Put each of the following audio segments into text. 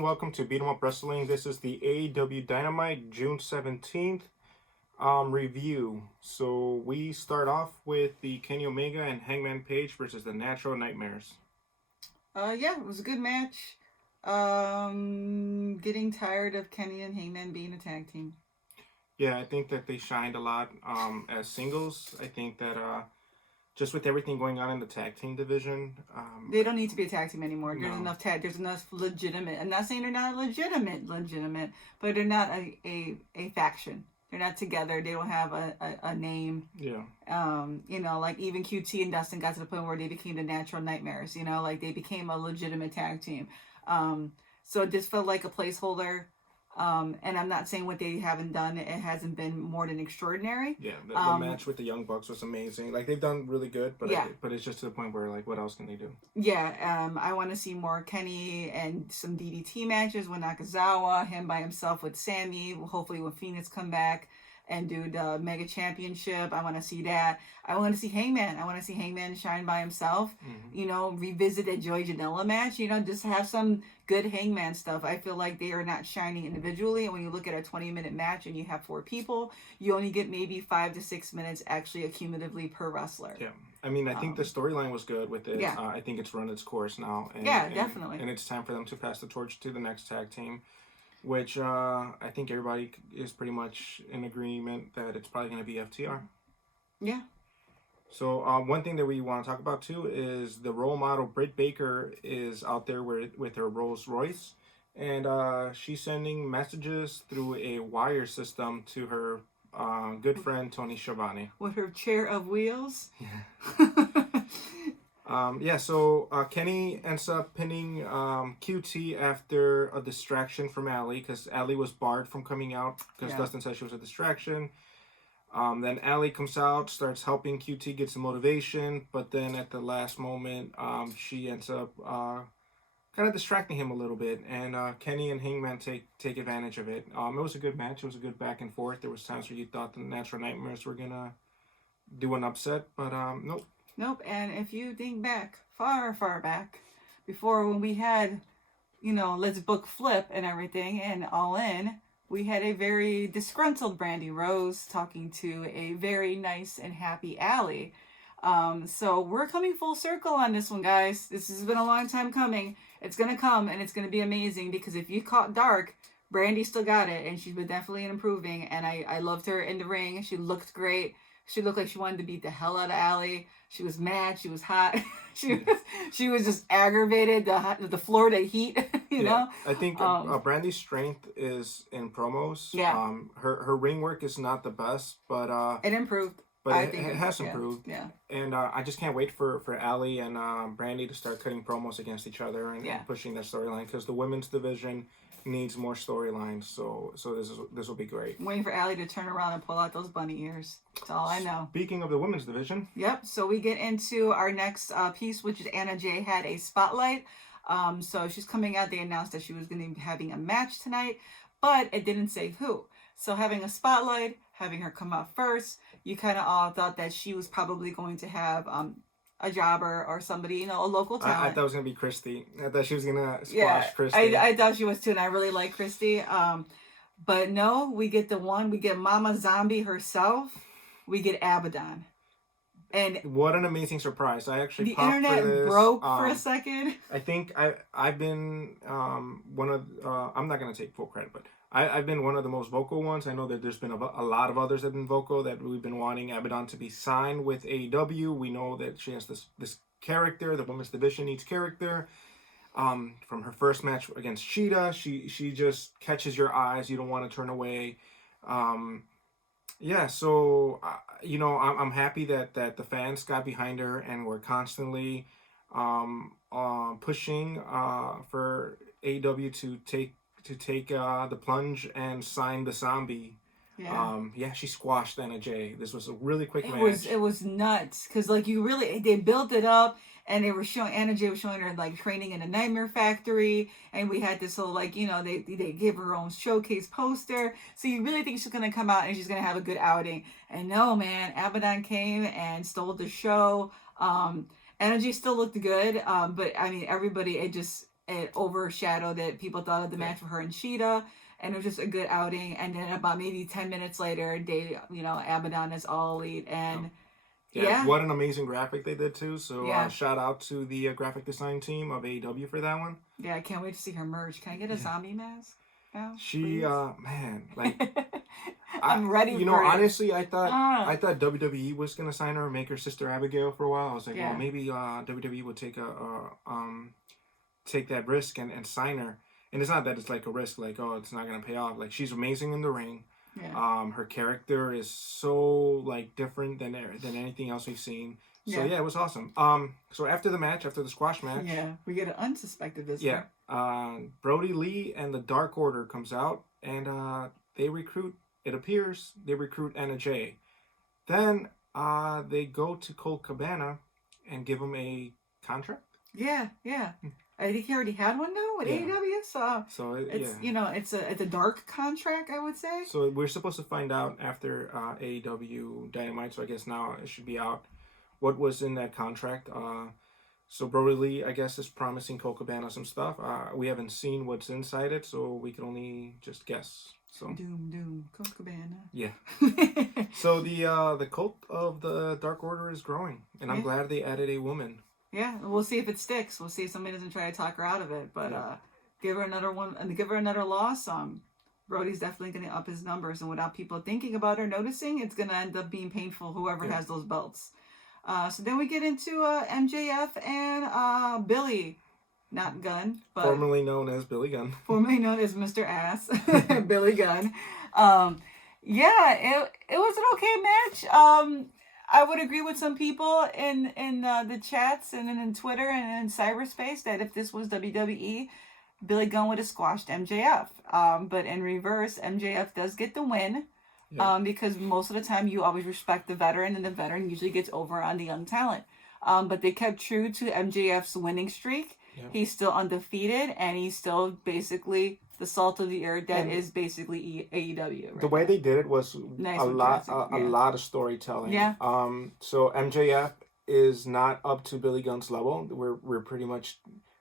and welcome to Beat 'em Up Wrestling. This is the AEW Dynamite June 17th review. So we start off with the Kenny Omega and Hangman Page versus the Natural Nightmares. Yeah, it was a good match. Getting tired of Kenny and Hangman being a tag team. Yeah, I think that they shined a lot as singles. I think that just with everything going on in the tag team division, they don't need to be a tag team anymore. No. There's enough legitimate. I'm not saying they're not legitimate, but they're not a faction. They're not together. They don't have a name. Yeah. Like even QT and Dustin got to the point where they became the Natural Nightmares. Like they became a legitimate tag team. So it just felt like a placeholder. And I'm not saying what they haven't done. It hasn't been more than extraordinary. Yeah, the match with the Young Bucks was amazing. Like, they've done really good, but but it's just to the point where, like, what else can they do? Yeah, I want to see more Kenny and some DDT matches with Nakazawa, him by himself with Sammy, hopefully when Phoenix come back and do the Mega Championship. I want to see that. I want to see Hangman. I want to see Hangman shine by himself. Mm-hmm. Revisit that Joey Janela match. Just have some good Hangman stuff. I feel like they are not shining individually. And when you look at a 20-minute match and you have 4 people, you only get maybe 5 to 6 minutes actually accumulatively per wrestler. Yeah. I mean, I think the storyline was good with it. Yeah. I think it's run its course now. Definitely. And it's time for them to pass the torch to the next tag team, which I think everybody is pretty much in agreement that it's probably going to be FTR. Yeah. So one thing that we want to talk about too is the role model Britt Baker is out there with her Rolls Royce, and she's sending messages through a wire system to her good friend Tony Schiavone. With her chair of wheels. Yeah. So Kenny ends up pinning QT after a distraction from Allie, because Allie was barred from coming out because Dustin said she was a distraction. Then Allie comes out, starts helping QT get some motivation, but then at the last moment, she ends up kind of distracting him a little bit, and Kenny and Hangman take advantage of it. It was a good match. It was a good back and forth. There was times where you thought the Natural Nightmares were gonna do an upset, but nope. Nope. And if you think back, far back, before when we had, Let's Book Flip and everything and All In, we had a very disgruntled Brandy Rose talking to a very nice and happy Allie. So we're coming full circle on this one, guys. This has been a long time coming. It's going to come, and it's going to be amazing, because if you caught Dark, Brandy still got it, and she's been definitely improving, and I loved her in the ring. She looked great. She looked like she wanted to beat the hell out of Allie. She was mad. She was hot. she was just aggravated. The Florida heat, you know. I think Brandy's strength is in promos. Yeah. Her ring work is not the best, but it improved. But it has improved. Yeah. And I just can't wait for Allie and Brandy to start cutting promos against each other and pushing that storyline, because the women's division needs more storylines. So this will be great. I'm waiting for Allie to turn around and pull out those bunny ears. That's all I know. Speaking of the women's division. Yep. So we get into our next piece, which is Anna Jay had a spotlight. So she's coming out. They announced that she was going to be having a match tonight, but it didn't say who. So having a spotlight, having her come out first, you kind of all thought that she was probably going to have a jobber or somebody, a local talent. I thought it was going to be Christy. I thought she was going to squash Christy. I thought she was too, and I really like Christy. But no, we get Mama Zombie herself. We get Abaddon. And what an amazing surprise. I actually the internet broke for a second. I think I've been one of, I'm not going to take full credit, but I've been one of the most vocal ones. I know that there's been a lot of others that have been vocal, that we've been wanting Abaddon to be signed with AEW. We know that she has this character. The women's division needs character. From her first match against Cheetah, she just catches your eyes. You don't want to turn away. So I'm happy that the fans got behind her, and we're constantly pushing for AEW to take the plunge and sign the zombie. She squashed Anna Jay. This was a really quick match. It was nuts, because they built it up, and they were showing Anna Jay was showing her like training in a Nightmare Factory, and we had this whole they gave her own showcase poster. So you really think she's gonna come out and she's gonna have a good outing? And no, man, Abaddon came and stole the show. Anna Jay still looked good, but I mean everybody, it overshadowed it. People thought of the match for her and Cheetah, and it was just a good outing. And then about maybe 10 minutes later, Abaddon is All Elite, and yeah, what an amazing graphic they did too. So shout out to the graphic design team of AEW for that one. Yeah, I can't wait to see her merch. Can I get a zombie mask now? She, man, like. I'm ready. Honestly, I thought WWE was gonna sign her and make her Sister Abigail for a while. I was like, well, maybe WWE would take that risk and sign her. And it's not that it's like a risk, like, oh, it's not gonna pay off. Like, she's amazing in the ring. Yeah. Her character is so like different than anything else we've seen. So it was awesome. So after the squash match, we get an unsuspected visitor. Brody Lee and the Dark Order comes out, and they recruit. It appears they recruit Anna Jay. Then they go to Colt Cabana and give him a contract. Yeah. I think he already had one though with AEW. So it's it's a dark contract, I would say. So we're supposed to find out after AEW Dynamite. So I guess now it should be out what was in that contract. So Brody Lee, I guess, is promising Colt Cabana some stuff. We haven't seen what's inside it, so we can only just guess. So doom, Colt Cabana. Yeah. So the cult of the Dark Order is growing, and I'm glad they added a woman. Yeah, we'll see if it sticks. We'll see if somebody doesn't try to talk her out of it. But give her another one, and give her another loss. Brody's definitely going to up his numbers, and without people thinking about her noticing, it's going to end up being painful. Whoever has those belts. So then we get into MJF and Billy. Not Gunn, but formerly known as Billy Gunn. Formerly known as Mr. Ass, Billy Gunn. It was an okay match. I would agree with some people in the chats and in Twitter and in cyberspace that if this was WWE, Billy Gunn would have squashed MJF. But in reverse, MJF does get the win. Yeah. Because most of the time you always respect the veteran, and the veteran usually gets over on the young talent. But they kept true to MJF's winning streak. Yeah. He's still undefeated, and he's still basically the salt of the earth that is basically AEW. Right? The way they did it was a lot of storytelling. Yeah. So MJF is not up to Billy Gunn's level. We're pretty much,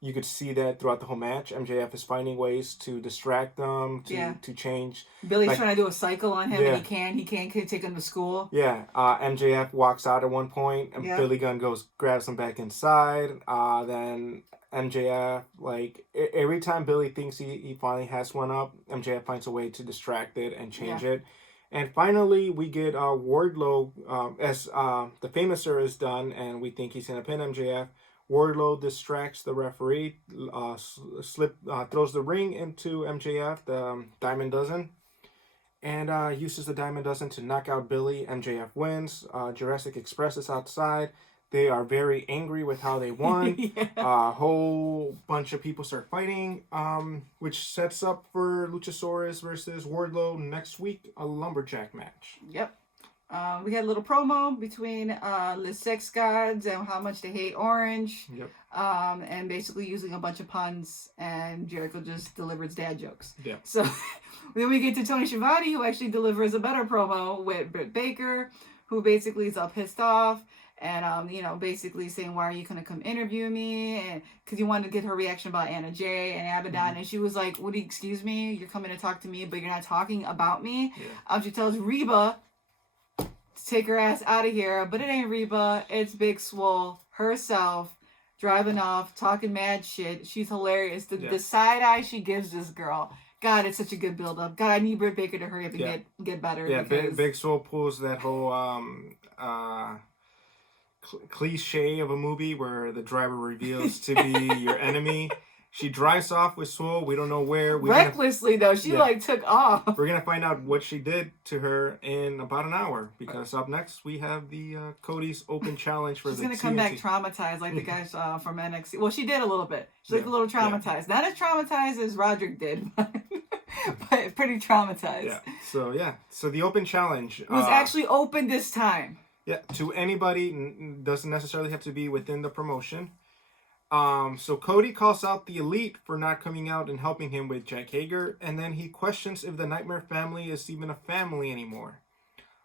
you could see that throughout the whole match. MJF is finding ways to distract them, to change. Billy's trying to do a cycle on him, and he can't take him to school. Yeah. MJF walks out at one point, and Billy Gunn grabs him back inside. Then MJF, like, every time Billy thinks he finally has one up, MJF finds a way to distract it and change it. And finally, we get Wardlow, as the Famouser is done, and we think he's going to pin MJF. Wardlow distracts the referee, throws the ring into MJF, the Diamond Dozen, and uses the Diamond Dozen to knock out Billy. MJF wins. Jurassic Express is outside. They are very angry with how they won. A whole bunch of people start fighting, which sets up for Luchasaurus versus Wardlow next week, a lumberjack match. Yep. We had a little promo between the Sex Gods and how much they hate Orange. Yep. And basically using a bunch of puns, and Jericho just delivers dad jokes. Yeah. So then we get to Tony Schiavone, who actually delivers a better promo with Britt Baker, who basically is all pissed off. And, basically saying, why are you going to come interview me? And because he wanted to get her reaction about Anna Jay and Abaddon. Mm-hmm. And she was like, excuse me? You're coming to talk to me, but you're not talking about me? Yeah. She tells Reba to take her ass out of here. But it ain't Reba. It's Big Swole herself driving off, talking mad shit. She's hilarious. The side eye she gives this girl. God, it's such a good build-up. God, I need Britt Baker to hurry up and get better. Yeah, because Big Swole pulls that whole... cliche of a movie where the driver reveals to be your enemy. She drives off with Swole. We don't know where. Recklessly, though. She, took off. We're going to find out what she did to her in about an hour, because up next we have the Cody's Open Challenge for She's going to come back traumatized like the guys from NXT. Well, she did a little bit. She's a little traumatized. Not as traumatized as Roderick did, but pretty traumatized. Yeah. So the Open Challenge was actually open this time. Yeah, to anybody, doesn't necessarily have to be within the promotion. So Cody calls out the Elite for not coming out and helping him with Jack Hager, and then he questions if the Nightmare family is even a family anymore.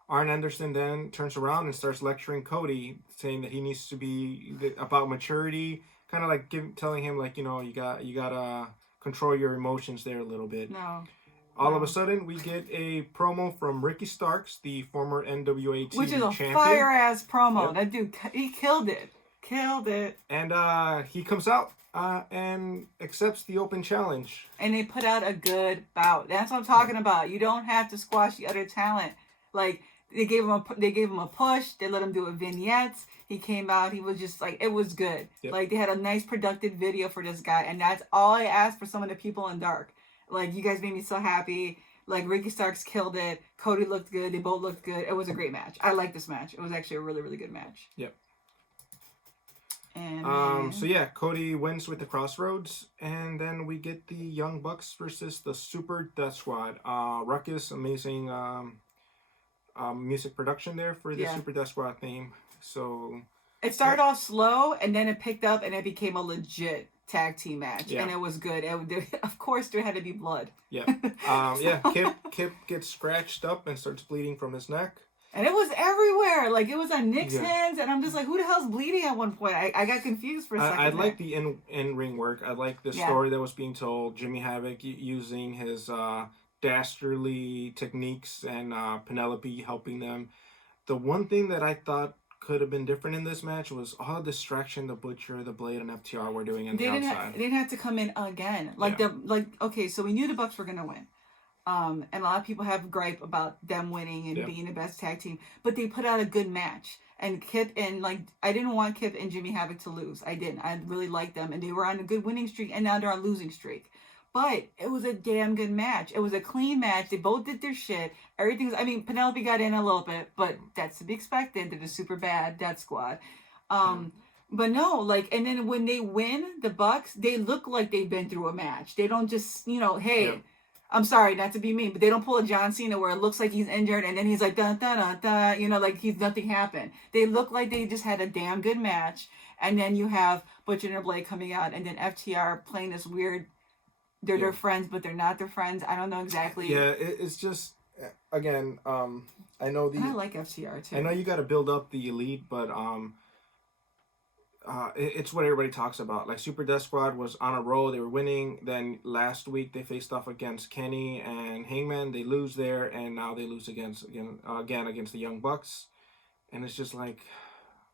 Arn Anderson then turns around and starts lecturing Cody, saying that he needs to be about maturity, kind of like telling him like, you know, you gotta control your emotions there a little bit. No. All of a sudden, we get a promo from Ricky Starks, the former NWA TV Which is a champion. fire-ass promo. Yep. That dude, he killed it. Killed it. And he comes out and accepts the open challenge. And they put out a good bout. That's what I'm talking about. You don't have to squash the other talent. Like, they gave him a push. They let him do a vignettes. He came out. He was just like, it was good. Yep. Like, they had a nice productive video for this guy. And that's all I asked for some of the people in Dark. Like, you guys made me so happy. Like, Ricky Starks killed it. Cody looked good. They both looked good. It was a great match. I like this match. It was actually a really, really good match. Yep. And so yeah, Cody wins with the Crossroads, and then we get the Young Bucks versus the Super Death Squad. Ruckus, amazing music production there for the Super Death Squad theme. So it started off slow, and then it picked up, and it became a legit tag team match, and it was good. Of course, there had to be blood. Yeah. Kip gets scratched up and starts bleeding from his neck. And it was everywhere. Like, it was on Nick's hands, and I'm just like, who the hell's bleeding at one point? I got confused for a second. I like the in-ring work. I like the story that was being told. Jimmy Havoc using his dastardly techniques and Penelope helping them. The one thing that I thought could have been different in this match was all the distraction the Butcher, the Blade, and FTR were doing on the outside. They didn't have to come in again. Okay, so we knew the Bucks were going to win. And a lot of people have gripe about them winning and being the best tag team, but they put out a good match. And Kip and I didn't want Kip and Jimmy Havoc to lose. I didn't. I really liked them, and they were on a good winning streak, and now they're on a losing streak. But it was a damn good match. It was a clean match. They both did their shit. Penelope got in a little bit, but that's to be expected. They're the super bad Death Squad. But no, and then when they win, the Bucks, they look like they've been through a match. They don't just, hey. Yeah. I'm sorry, not to be mean, but they don't pull a John Cena where it looks like he's injured and then he's like, dun, dun, dun, dun, like nothing happened. They look like they just had a damn good match. And then you have Butcher and Blade coming out, and then FTR playing this weird, they're their friends, but they're not their friends. I don't know exactly. Yeah, it's just, again, I know I like FTR too. I know you got to build up the elite, but it's what everybody talks about. Like, Super Death Squad was on a roll. They were winning. Then last week they faced off against Kenny and Hangman. They lose there, and now they lose again against the Young Bucks. And it's just like,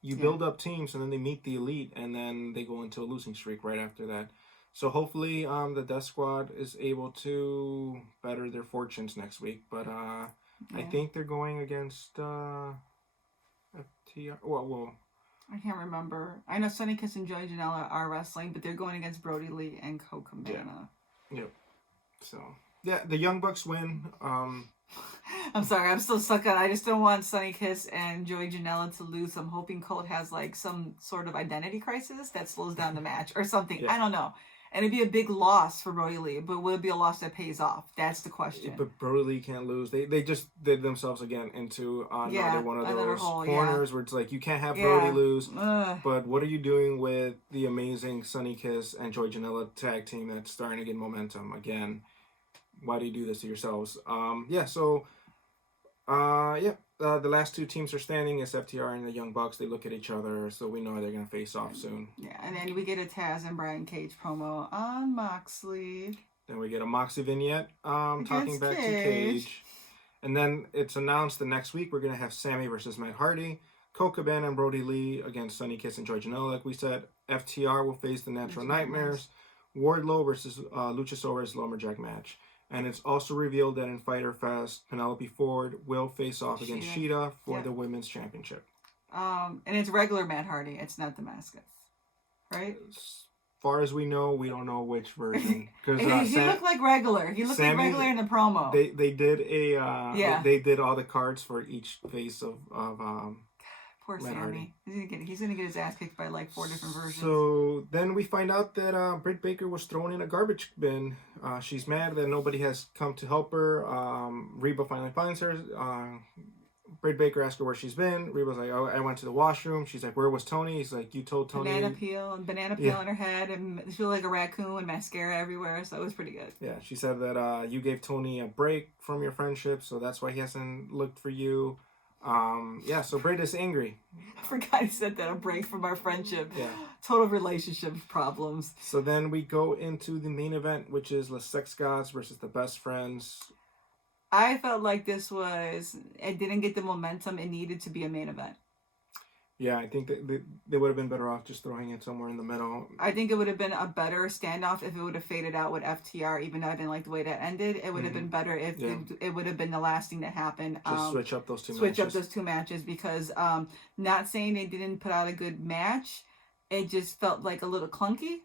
you build up teams, and then they meet the elite, and then they go into a losing streak right after that. So hopefully the Death Squad is able to better their fortunes next week. But I think they're going against FTR. Well. I can't remember. I know Sonny Kiss and Joey Janela are wrestling, but they're going against Brody Lee and Colt Cabana. Yep. So, the Young Bucks win. I'm sorry, I'm still stuck on. I just don't want Sonny Kiss and Joey Janela to lose. I'm hoping Colt has some sort of identity crisis that slows down the match or something. Yeah. I don't know. And it'd be a big loss for Brody Lee, but will it be a loss that pays off? That's the question. But Brody Lee can't lose. They just did themselves again into another one of those corners where it's like, you can't have Brody lose. But what are you doing with the amazing Sonny Kiss and Joey Janela tag team that's starting to get momentum again? Why do you do this to yourselves? The last two teams are standing is FTR and the Young Bucks. They look at each other, so we know they're going to face off soon. Yeah, and then we get a Taz and Brian Cage promo on Moxley. Then we get a Moxley vignette talking back to Cage. And then it's announced the next week we're going to have Sammy versus Matt Hardy, Colt Cabana and Brody Lee against Sonny Kiss and Joey Janela, like we said. FTR will face the Natural Nightmares. Wardlow versus Luchasaurus Lumberjack match. And it's also revealed that in Fyter Fest, Penelope Ford will face off against Cheetah for the Women's Championship. And it's regular Matt Hardy. It's not Damascus. Right? As far as we know, we don't know which version. Because he looked like regular. He looked like regular in the promo. They did they did all the cards for each face of Poor Matt Sammy. He's gonna get his ass kicked by 4 different versions. So then we find out that Britt Baker was thrown in a garbage bin. She's mad that nobody has come to help her. Reba finally finds her. Britt Baker asks her where she's been. Reba's like, "Oh, I went to the washroom." She's like, "Where was Tony?" He's like, "You told Tony." Banana peel in her head, and she looked like a raccoon and mascara everywhere. So it was pretty good. Yeah, she said that you gave Tony a break from your friendship, so that's why he hasn't looked for you. Yeah, so Britt is angry. I forgot he said that, a break from our friendship. Yeah. Total relationship problems. So then we go into the main event, which is the Sex Gods versus the Best Friends. I felt like it didn't get the momentum it needed to be a main event. Yeah, I think that they would have been better off just throwing it somewhere in the middle. I think it would have been a better standoff if it would have faded out with FTR, even though I didn't like the way that ended. It would have been better if it would have been the last thing that happened. Just switch up those two matches because not saying they didn't put out a good match, it just felt like a little clunky.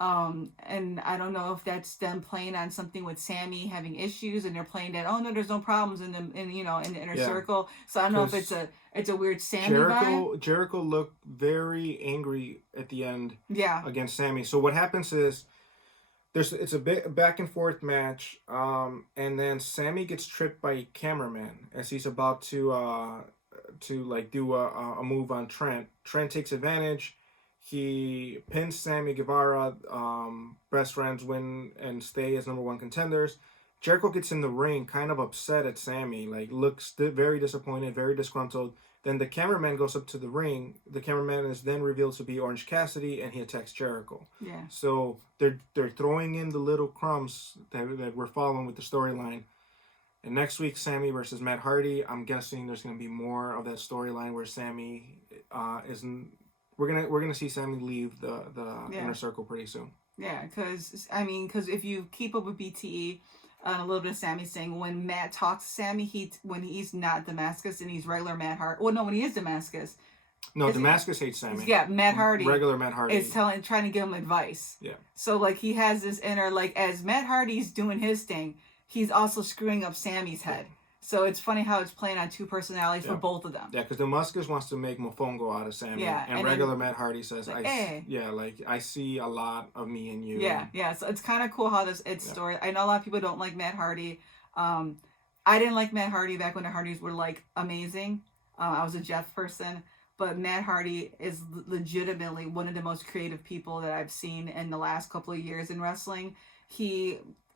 And I don't know if that's them playing on something with Sammy having issues, and they're playing that, oh no, there's no problems in the inner circle. So I don't know if it's a weird Sammy vibe. Jericho looked very angry at the end. Yeah. Against Sammy. So what happens is it's a bit back and forth match, and then Sammy gets tripped by a cameraman as he's about to like do a move on Trent. Trent takes advantage. He pins Sammy Guevara. Best Friends win and stay as number one contenders. Jericho gets in the ring, kind of upset at Sammy, like looks very disappointed, very disgruntled. Then the cameraman goes up to the ring. The cameraman is then revealed to be Orange Cassidy, and he attacks Jericho. Yeah. So they're throwing in the little crumbs that we're following with the storyline. And next week, Sammy versus Matt Hardy. I'm guessing there's going to be more of that storyline where Sammy isn't. We're gonna see Sammy leave the inner circle pretty soon. Yeah, because if you keep up with BTE, a little bit of Sammy saying when Matt talks to Sammy, when he's not Damascus and he's regular Matt Hardy. Well, no, when he is Damascus. No, Damascus hates Sammy. Yeah, Matt Hardy. Regular Matt Hardy is trying to give him advice. Yeah. So like he has this inner, like, as Matt Hardy's doing his thing, he's also screwing up Sammy's head. So it's funny how it's playing on two personalities for both of them. Yeah, because Damascus wants to make Mofongo out of Sammy. Yeah, and regular Matt Hardy says, like, I see a lot of me in you. Yeah. So it's kind of cool how story. I know a lot of people don't like Matt Hardy. I didn't like Matt Hardy back when the Hardys were like amazing. I was a Jeff person. But Matt Hardy is legitimately one of the most creative people that I've seen in the last couple of years in wrestling.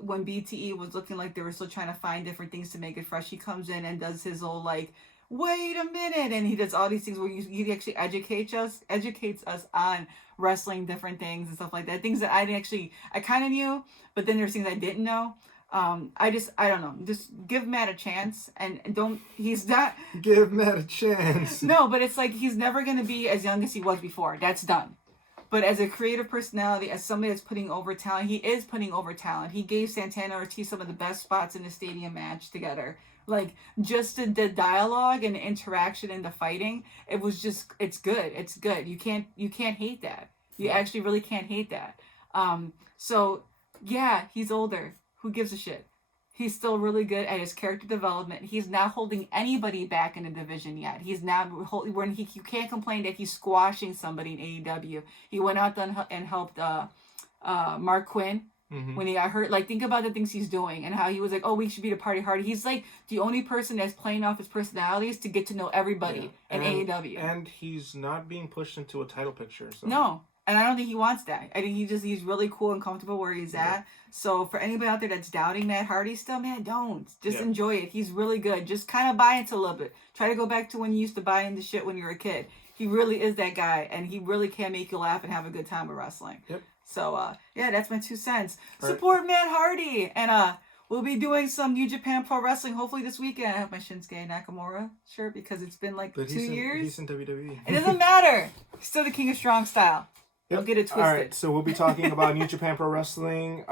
When BTE was looking like they were still trying to find different things to make it fresh, he comes in and does his old like, wait a minute, and he does all these things where he actually educates us on wrestling, different things and stuff like that. Things that I kind of knew, but then there's things I didn't know. I don't know. Just give Matt a chance, and he's not. Give Matt a chance. No, but it's like he's never gonna be as young as he was before. That's done. But as a creative personality, as somebody that's putting over talent, he is putting over talent. He gave Santana Ortiz some of the best spots in the stadium match together. Like, just the dialogue and the interaction and the fighting, it's good. It's good. You can't hate that. You actually really can't hate that. So, yeah, he's older. Who gives a shit? He's still really good at his character development. He's not holding anybody back in the division yet. He's not you can't complain that he's squashing somebody in AEW. He went out and helped Mark Quinn when he got hurt. Like, think about the things he's doing and how he was like, oh, we should be the party hardy. He's like the only person that's playing off his personalities to get to know everybody in AEW. And he's not being pushed into a title picture. So. No. And I don't think he wants that. I think he's really cool and comfortable where he's at. So for anybody out there that's doubting Matt Hardy still, man, don't. Just enjoy it. He's really good. Just kind of buy into a little bit. Try to go back to when you used to buy into shit when you were a kid. He really is that guy, and he really can make you laugh and have a good time with wrestling. Yep. So, that's my 2 cents. Support Matt Hardy. And we'll be doing some New Japan Pro Wrestling hopefully this weekend. I have my Shinsuke Nakamura shirt because it's been like 2 years. He's in WWE. It doesn't matter. He's still the King of Strong Style. Don't get it twisted. All right, so we'll be talking about New Japan Pro Wrestling.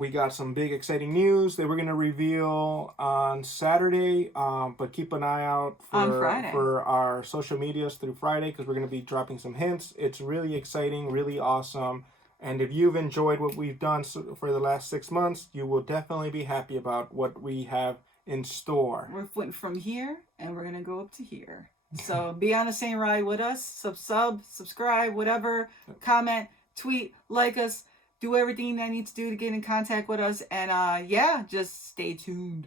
We got some big, exciting news that we're going to reveal on Saturday, but keep an eye out for our social medias through Friday because we're going to be dropping some hints. It's really exciting, really awesome, and if you've enjoyed what we've done for the last 6 months, you will definitely be happy about what we have in store. We're went from here, and we're going to go up to here. So be on the same ride with us. Subscribe, whatever. Comment, tweet, like us. Do everything that needs to do to get in contact with us. And just stay tuned.